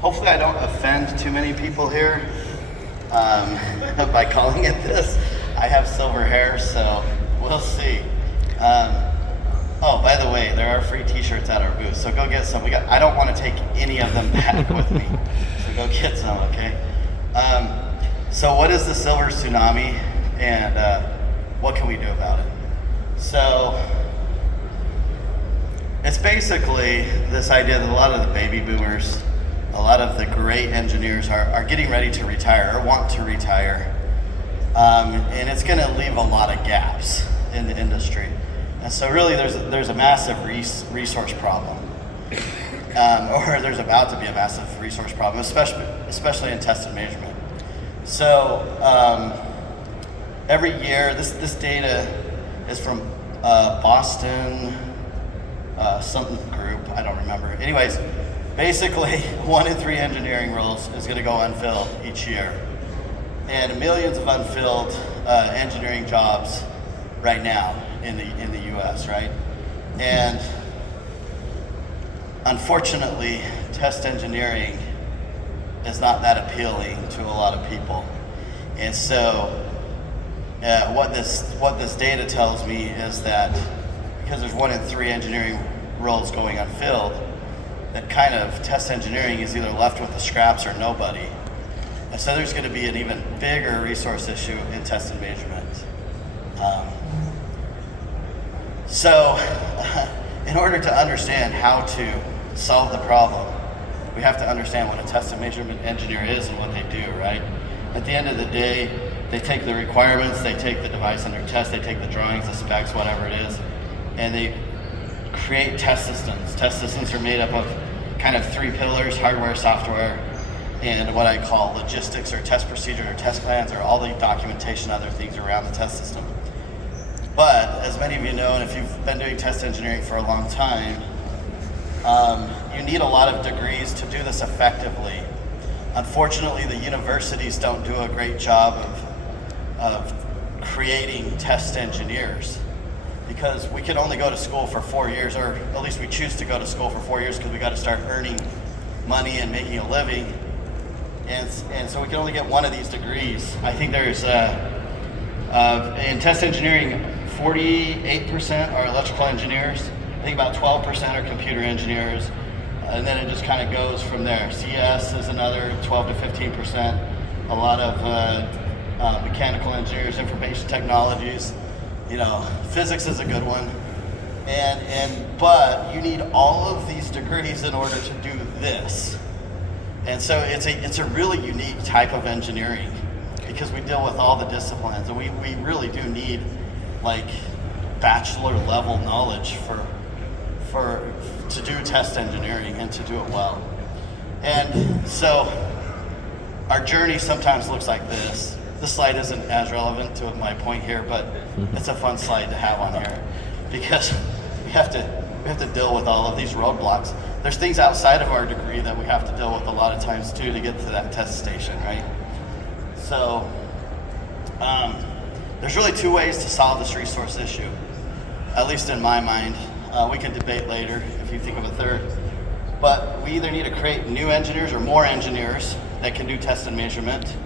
Hopefully I don't offend too many people here by calling it this. I have silver hair, so we'll see. Oh, by the way, there are free t-shirts at our booth, so go get some. I don't want to take any of them back with me, so go get some, okay? So what is the silver tsunami, and what can we do about it? So it's basically this idea that a lot of the baby boomers, a lot of the great engineers are getting ready to retire or want to retire. And it's going to leave a lot of gaps in the industry. And so really there's a massive resource problem. Or there's about to be a massive resource problem, especially in test and measurement. So every year, this data is from Boston, something group, I don't remember. Anyways, basically 1 in 3 engineering roles is gonna go unfilled each year. And millions of unfilled engineering jobs right now in the US, right? And unfortunately, test engineering is not that appealing to a lot of people. And so what this data tells me is that because there's 1 in 3 engineering roles going unfilled, that kind of test engineering is either left with the scraps or nobody. And so there's going to be an even bigger resource issue in test and measurement. So in order to understand how to solve the problem, we have to understand what a test and measurement engineer is and what they do, right? At the end of the day, they take the requirements, they take the device under test, they take the drawings, the specs, whatever it is, and they create test systems. Test systems are made up of kind of 3 pillars: hardware, software, and what I call logistics or test procedure or test plans or all the documentation, other things around the test system. But as many of you know, and if you've been doing test engineering for a long time, you need a lot of degrees to do this effectively. Unfortunately, the universities don't do a great job of creating test engineers, because we can only go to school for 4 years, or at least we choose to go to school for 4 years because we got to start earning money and making a living. And so we can only get 1 of these degrees. I think there's, in test engineering, 48% are electrical engineers. I think about 12% are computer engineers. And then it just kind of goes from there. CS is another 12 to 15%. A lot of mechanical engineers, information technologies. You know, physics is a good one. But you need all of these degrees in order to do this. And so it's a really unique type of engineering because we deal with all the disciplines, and we really do need like bachelor level knowledge to do test engineering and to do it well. And so our journey sometimes looks like this. This slide isn't as relevant to my point here, but it's a fun slide to have on here because we have to deal with all of these roadblocks. There's things outside of our degree that we have to deal with a lot of times too to get to that test station, right? So there's really 2 ways to solve this resource issue, at least in my mind. We can debate later if you think of a third. But we either need to create new engineers or more engineers that can do test and measurement,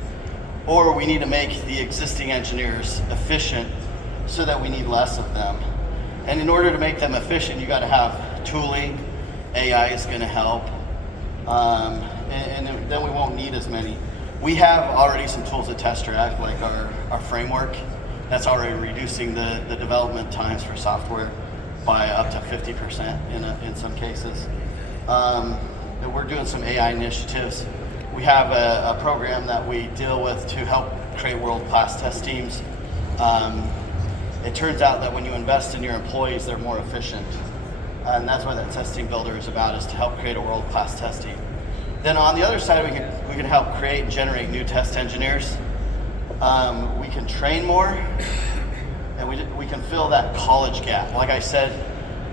or we need to make the existing engineers efficient so that we need less of them. And in order to make them efficient, you got to have tooling. AI is going to help, and then we won't need as many. We have already some tools at Test Track, like our framework. That's already reducing the development times for software by up to 50% in some cases. And we're doing some AI initiatives. We have a program that we deal with to help create world-class test teams. It turns out that when you invest in your employees, they're more efficient. And that's what that testing builder is about, is to help create a world-class test team. Then on the other side, we can help create and generate new test engineers. We can train more, and we can fill that college gap. Like I said,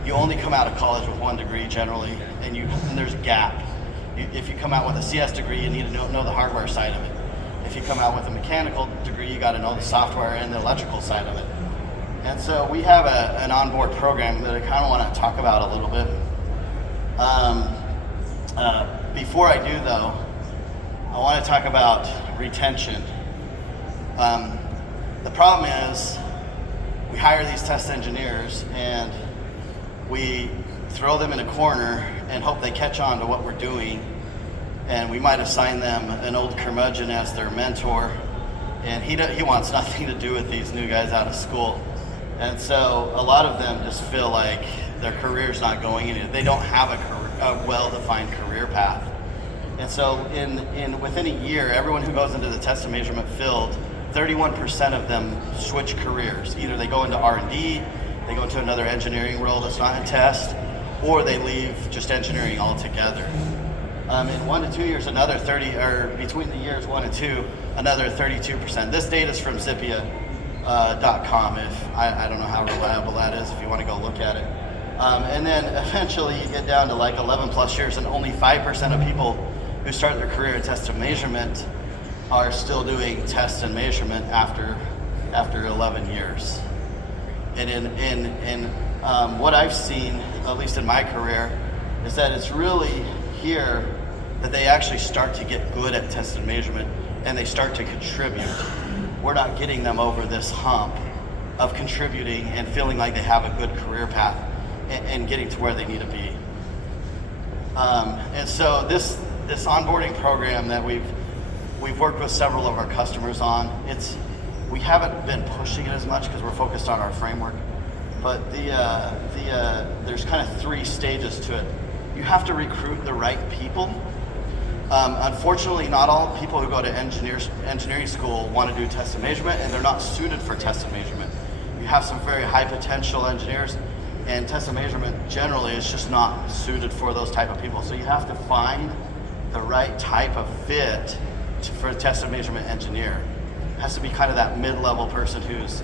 you only come out of college with 1 degree generally, and there's a gap. If you come out with a CS degree, you need to know the hardware side of it. If you come out with a mechanical degree, you got to know the software and the electrical side of it. And so we have an onboard program that I kind of want to talk about a little bit. Before I do though, I want to talk about retention. The problem is we hire these test engineers and we throw them in a corner and hope they catch on to what we're doing. And we might assign them an old curmudgeon as their mentor, and he wants nothing to do with these new guys out of school. And so a lot of them just feel like their career's not going anywhere. They don't have a well-defined career path. And so within a year, everyone who goes into the test and measurement field, 31% of them switch careers. Either they go into R&D, they go into another engineering role that's not in test, or they leave just engineering altogether. In 1 to 2 years, another 30, or between the years 1 and 2, another 32%. This data is from Zippia.com. I don't know how reliable that is if you want to go look at it. And then eventually you get down to like 11 plus years, and only 5% of people who start their career in test and measurement are still doing test and measurement after 11 years. And what I've seen, at least in my career, is that it's really here that they actually start to get good at test and measurement, and they start to contribute. We're not getting them over this hump of contributing and feeling like they have a good career path and getting to where they need to be. And so this onboarding program that we've worked with several of our customers on, we haven't been pushing it as much because we're focused on our framework, but there's kind of 3 stages to it. You have to recruit the right people. Unfortunately, not all people who go to engineering school want to do test and measurement, and they're not suited for test and measurement. You have some very high potential engineers, and test and measurement generally is just not suited for those type of people. So you have to find the right type of fit for a test and measurement engineer. It has to be kind of that mid-level person who's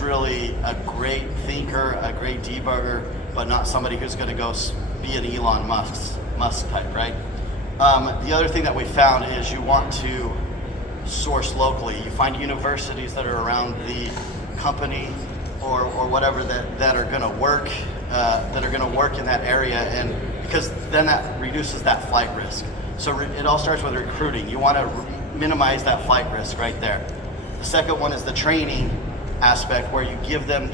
really a great thinker, a great debugger, but not somebody who's going to go be an Elon Musk type, right? The other thing that we found is you want to source locally. You find universities that are around the company or whatever that are going to work in that area, and because then that reduces that flight risk. So it all starts with recruiting. You want to minimize that flight risk right there. The second one is the training aspect, where you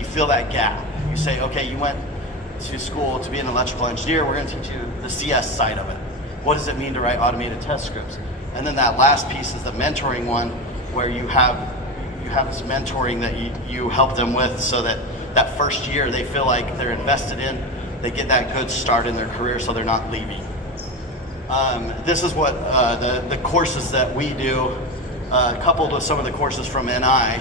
fill that gap. You say, okay, you went to school to be an electrical engineer, we're going to teach you the CS side of it. What does it mean to write automated test scripts? And then that last piece is the mentoring one, where you have this mentoring that you help them with, so that first year they feel like they're invested in, they get that good start in their career so they're not leaving. This is what the courses that we do, coupled with some of the courses from NI.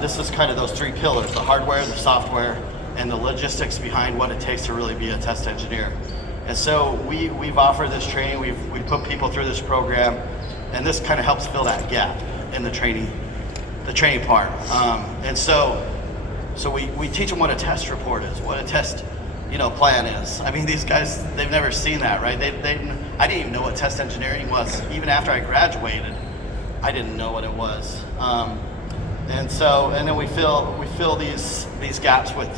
This is kind of those 3 pillars: the hardware, the software, and the logistics behind what it takes to really be a test engineer. And so we've offered this training, we've put people through this program, and this kind of helps fill that gap in the training part. And so we teach them what a test report is, what a test plan is. I mean, these guys, they've never seen that, right? I didn't even know what test engineering was. Even after I graduated, I didn't know what it was. And then we fill these gaps with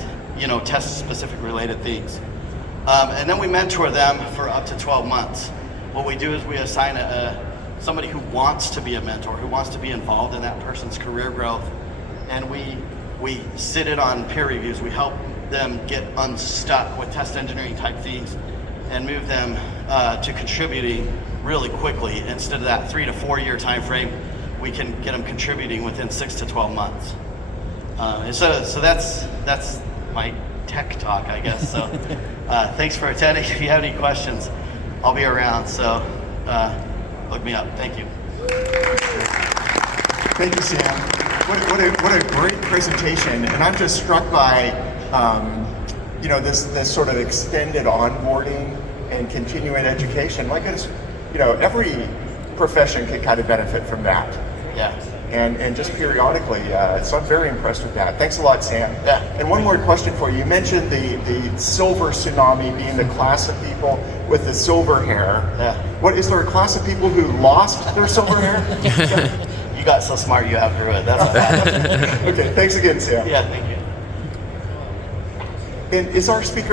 test specific related things. And then we mentor them for up to 12 months. What we do is we assign somebody who wants to be a mentor, who wants to be involved in that person's career growth, and we sit in on peer reviews. We help them get unstuck with test engineering type things and move them to contributing really quickly. Instead of that 3 to 4 year time frame, we can get them contributing within 6 to 12 months. And so that's my tech talk, I guess. So thanks for attending. If you have any questions, I'll be around. So look me up. Thank you. Thank you, Sam. What a great presentation. And I'm just struck by this sort of extended onboarding and continuing education. Like every profession can kind of benefit from that. Yeah. And just periodically, so I'm very impressed with that. Thanks a lot, Sam. Yeah. And one more question for you. You mentioned the silver tsunami being the class of people with the silver hair. Yeah. What, is there a class of people who lost their silver hair? You got so smart you outgrew it. That's what happened. Okay, thanks again, Sam. Yeah, thank you. And is our speaker